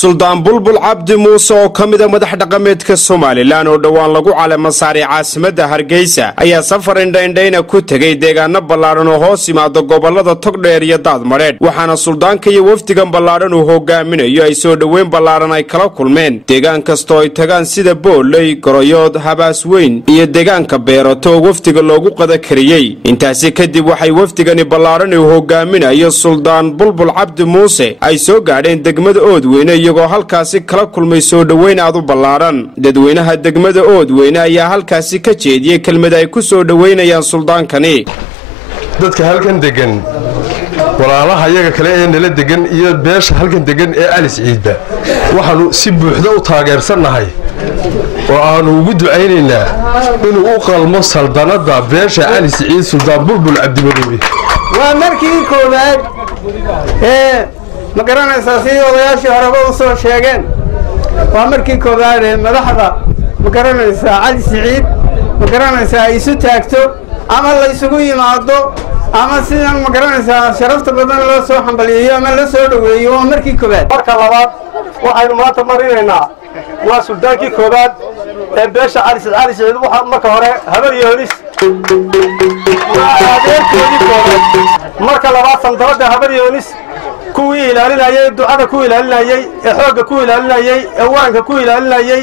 Suldaan Bulbul Cabdi Muuse oo kamid ah madax dhaqameedka Soomaaliland oo dhawaan lagu caleema saaray caasimadda Hargeysa ayaa safar indhaindhayna ku tagay deegaano ballaaran oo hoos yimaada gobolada Togdher iyo Daadmareed waxaana suldaanka iyo wafdigan ballaaran uu hogaaminayo ay soo dhaweyn ballaaran ay kala kulmeen deegaan kasto ay tagaan sida Booley, Goroyood, Habaasweyn iyo deegaanka Beerato wafdiga loogu qada kariyay intaasi kadib waxay wafdigani ballaaran uu hogaaminayo Suldaan Bulbul Cabdi Muuse ay soo gaadheen degmada Oodweyne iyagoo halkaasi kala kulmay soo dhaweyn aad u ballaaran dadweynaha degmada Oodweyne ayaa halkaasi ka jeediyay kelmad ay ku soo dhaweynayaan suldaankani dadka halkan degan walaalaha iyaga kale ee nala degan iyo beesha halkan degan ee Cali ciidba waxaanu si buuxda u taageersanahay oo aanu ugu ducaynaynaa inuu u qalmo saldanada beesha Cali ciid Suldaan Bulbul Cabdi Muuse waa markii koobaad ma garanaysaa sidii odayaashii horeba u soo sheegeen waa markii koobaad madaxda ma garanaysaa Cali ciid ma garanaysaa ay isu taagto ama la isugu yimaado ama sidan ma garanaysaa sharafta badan loo soo xambaliyo ama la soo dhaweeyo waa markii koobaad marka labaad waxaynu maanta marinaynaa waa suldaankii koobaad ee beesha Cali ciid waxa marka hore habar iyo horis marka labaad sandarada habar iyo horis kuwii ilaalinayay ducada ku ilaalinayay ee xooga ku ilaalinayay ee waanka ku ilaalinayay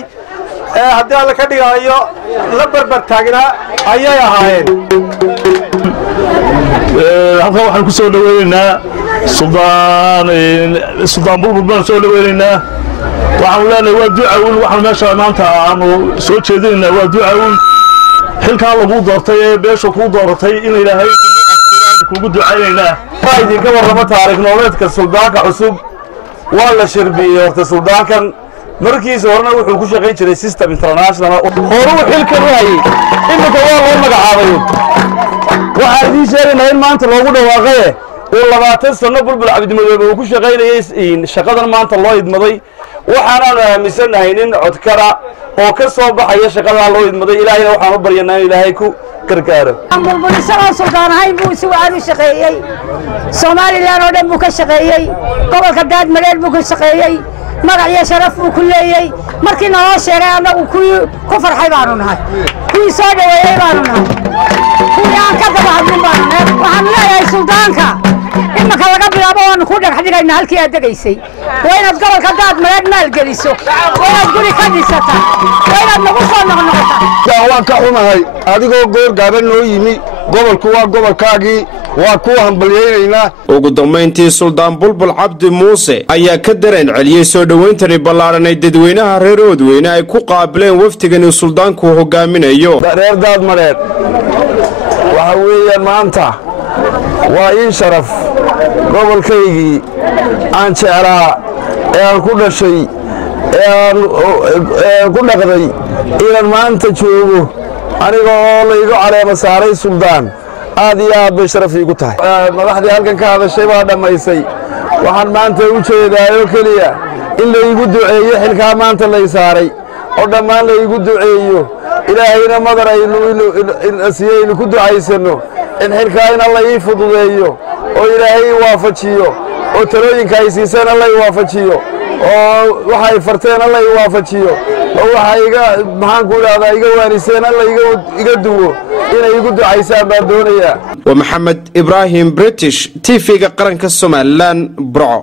ee haddii alla ka dhigayo la barbar taagnaa ayay ahaayeen halka waxaan ku soo dhaweynaynaa Suldaan Bulbul baan soo dhaweynaynaa waxaan leenahay waa ducawn waxaan meesha maanta aanu soo jeedinaynaa waa ducawn xilka lagu doortay ee beesha ku dooratay in Ilaahay kugu ducaynaynaa idinka warrama taariikh nololeedka suldaanka cusub waa la shirbiyo horta suldaankan markiisa horena wuxuu ku shaqayn jiray system international horuu xilkan u hayay imika waa loo magacaabay waxaa idin sheegaynaa in maanta loogu dhawaaqay oo 20 sano Bulbul Cabdi Muuse uu ku shaqaynayay shaqadan maanta loo idmaday waxaan aaminsanahay in codkara oo ka soo baxaya shaqada loo idmaday Ilaahayna waxaan u baryanaa in Ilaahay ku gargaaro Bulbul isagoo suldaan ahay buu si wacan u shaqeeyay Soomaaliland oo dhan buu ka shaqeeyay gobolka Daadmareed buu ka shaqeeyay magac iyo sharaf uu ku leeyay markii noo sheegay anagu ku farxay baanu nahay kuwii soo dhaweeyay baanu nahay kuwii aan ka daba hadlin baanu nahay waxaan leeyahay suldaanka imaka laga bilaabo waanu ku dhagxdigayna halkii aad degaysay waa inaad gobolka Daadmareed maal geliso waa inaad guri ka dhisata waa inaad nagu soo noqnoqota waan ka xumahay adigoo goor gaaban noo yimi gobolku waa gobolkaagii waa ku hambalyeynayna ugu dambeyntii Suldaan Bulbul Cabdi Muuse ayaa ka dareen celiyay soo dhaweyntani ballaaran ay dadweynaha reer Oodweyne ay ku qaabileen wafdigan suldaanku hogaaminayo reer Daadmareed waxa weeyaan maanta waa in sharaf gobolkaygii aan jeclaa ee aan ku dhashay ee aan ku dhaqday inaan maanta joogo aniga oo la igu caleema saaray suldaan aad iyo aad bay sharaf iigu tahay madaxdii halkan ka hadashay baa dhammaysay waxaan maanta u jeedaayo keliya in la igu duceeyo xilkaa maanta lay saaray oo dhammaan la igu duceeyo ilaahayna madar aynu ku ducaysano in xilkaa in alla ii fududeeyo oo ilaahay waafajiyo oo talooyinka ay siiseen alla ii waafajiyo oo waxa ay farteen alla ii waafajiyo oo waxa iga maxaan ku idhaahdaa iga waaniseen alla iga duwo inay igu ducaysaan baan doonayaa ومحمد إبراهيم بريتش تيفيق قرنك الصومالان برعو